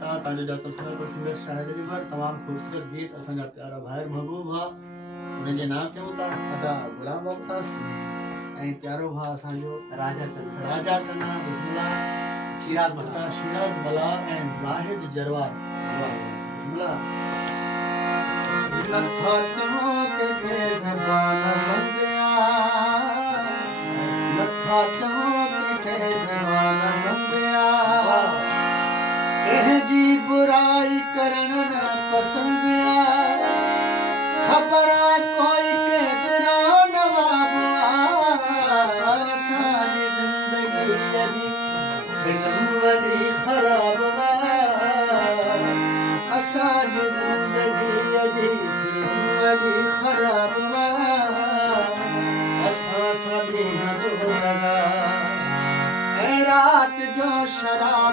ताजो जातो सुनो सिंगर शाहिद अली भर तमाम खूबसूरत गीत असा प्यारा भाई महबूब हा उन जे नाम क्यों था अदा गुलाम मुख्तास ऐं प्यारो भा असांजो राजा चन्ना बिस्मिल्लाह शिराज मला ऐं ज़ाहिद जरवार बिस्मिल्लाह नथा चौक के ज़बान बंदिया नथा चौक के ज़बान बंदिया जी बुराई करण न पसंदिया खबर कोई केतरा नवाब असांजी ज़िंदगीअ जी फिल्म वॾी ख़राब असांजी ज़िंदगीअ जी फिल्म वॾी ख़राब असां सां ॾींहं जो लॻा ऐं रात जो शराब